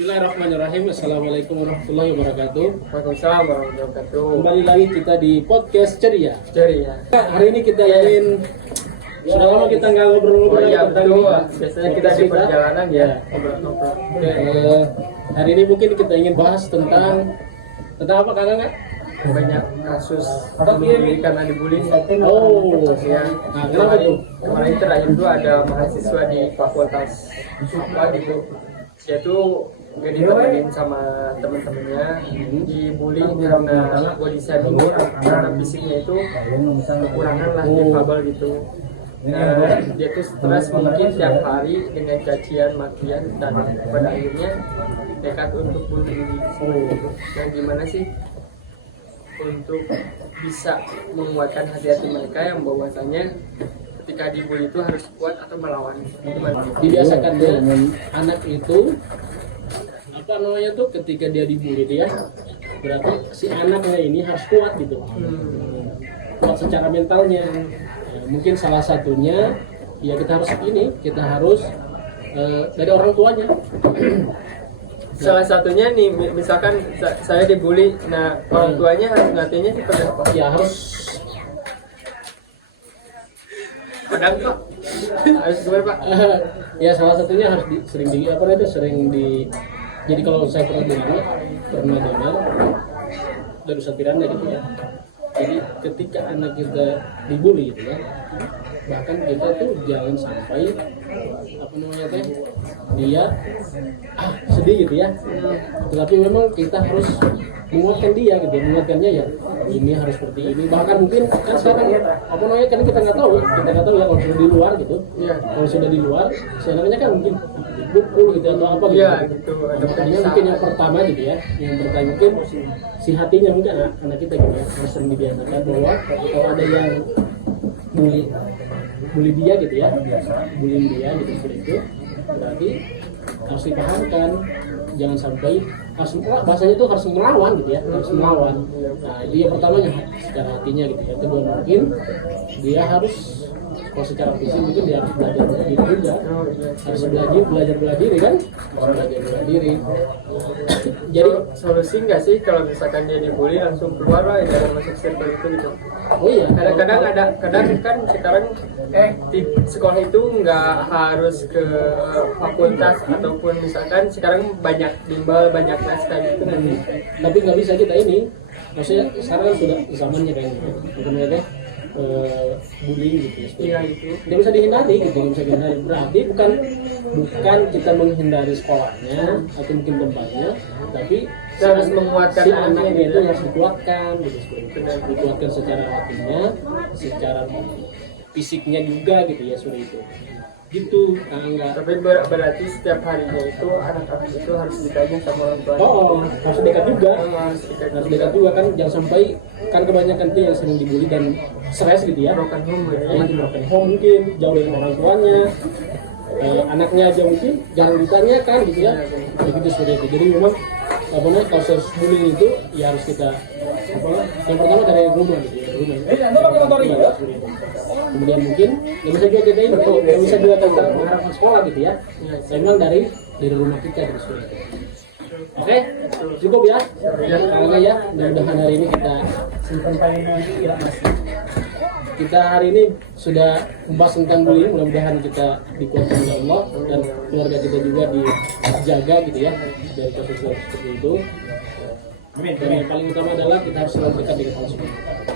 Bismillahirrahmanirrahim. Assalamualaikum warahmatullahi wabarakatuh. Waalaikumsalam warahmatullahi wabarakatuh. Kembali lagi kita di podcast Ceria. Ceria. Hari ini kita ingin sudah lama kita nggak ngobrol-ngobrol Iya tentang betul. ini. Biasanya kita di perjalanan ya ngobrol-ngobrol. Hari ini mungkin kita ingin bahas tentang apa kakak nggak? Banyak kasus dibully karena dibully. Oh, Ya. nah, kenapa tuh? Kemarin terakhir itu ada mahasiswa di fakultas apa gitu. Dia tuh nggak ditemenin sama teman-temannya, dibully karena body shaming, karena fisiknya itu kekurangan lah, difabel gitu. Nah, dia tuh stres mungkin tiap hari dengan cacian, makian, dan pada akhirnya nekat untuk bunuh diri. Nah, gimana sih untuk bisa menguatkan hati-hati mereka yang bahwasanya ketika dibully itu harus kuat atau melawan? Gimana? Dibiasakannya anak itu apa namanya tuh ketika dia dibully dia berarti si anaknya ini harus kuat gitu. Kuat secara mentalnya. Ya, mungkin salah satunya ya kita harus dari orang tuanya. Salah satunya nih, misalkan saya dibully, nah orang tuanya harus ngatenya seperti apa? Ya harus Padahal kok harus gimana Pak? ya salah satunya harus jadi kalau saya pernah dengar dari Ustaz Firanda gitu ya. Jadi ketika anak kita dibully gitu ya, bahkan kita tuh jangan sampai apa namanya teh dia sedih gitu ya. Tetapi memang kita harus menguatkan dia gitu, menguatkannya ya ini harus seperti ini. Bahkan mungkin kan sekarang apa namanya kan kita nggak tahu ya kalau sudah di luar gitu. Kalau sudah di luar, sebenarnya kan mungkin pukul gitu atau apa gitu. Iya gitu. Makanya mungkin yang pertama gitu ya, yang pertama mungkin si hatinya mungkin anak kita gitu ya, harus sering dibiasakan bahwa kalau ada yang bully dia gitu ya, bullying dia gitu seperti itu, berarti harus dipahamkan, jangan sampai bahasanya itu harus melawan gitu ya, harus melawan. Nah itu yang pertamanya secara hatinya gitu ya. Kedua mungkin dia harus kalau secara fisik mungkin dia harus belajar bela diri juga, harus belajar bela diri kan, harus belajar bela diri. Jadi solusi nggak sih kalau misalkan dia dibully langsung keluar lah dari masuk circle itu gitu? Oh iya. Kadang kan sekarang di sekolah itu nggak harus ke fakultas ataupun misalkan sekarang banyak bimbel, banyak les kayak gitu nanti. Tapi nggak bisa kita ini, maksudnya sekarang sudah zamannya kayak gitu, bukan bullying gitu ya. Iya itu. Nggak bisa dihindari gitu, nggak bisa dihindari. Berarti bukan kita menghindari sekolahnya atau mungkin tempatnya, tapi Harus menguatkan si anaknya anaknya gitu. itu harus dikuatkan gitu, dikuatkan secara hatinya, secara fisiknya juga gitu ya, sudah itu gitu. Enggak. Tapi berarti setiap harinya itu anak-anak itu harus ditanya sama orang tua. Harus dekat juga, Harus dekat juga kan, jangan sampai kan kebanyakan tuh yang sering dibully dan stres gitu ya. broken home ya. Di broken home mungkin jauh dari orang tuanya, anaknya aja mungkin jarang ditanyakan gitu ya. Begitu seperti itu. Jadi memang apa namanya kasus bullying itu ya harus kita yang pertama dari rumah gitu ya, kemudian mungkin nggak bisa juga kita ini nggak bisa juga kita mengharapkan sekolah gitu ya. Memang dari rumah kita gitu seperti itu. Oke, cukup ya. Kalau nggak ya, mudah-mudahan hari ini kita hari ini sudah membahas tentang bullying. Mudah-mudahan kita dikuatkan oleh Allah dan keluarga kita juga dijaga gitu ya dari kasus seperti itu. Dan yang paling utama adalah kita harus selalu dekat dengan Allah Subhanahu wa Ta'ala.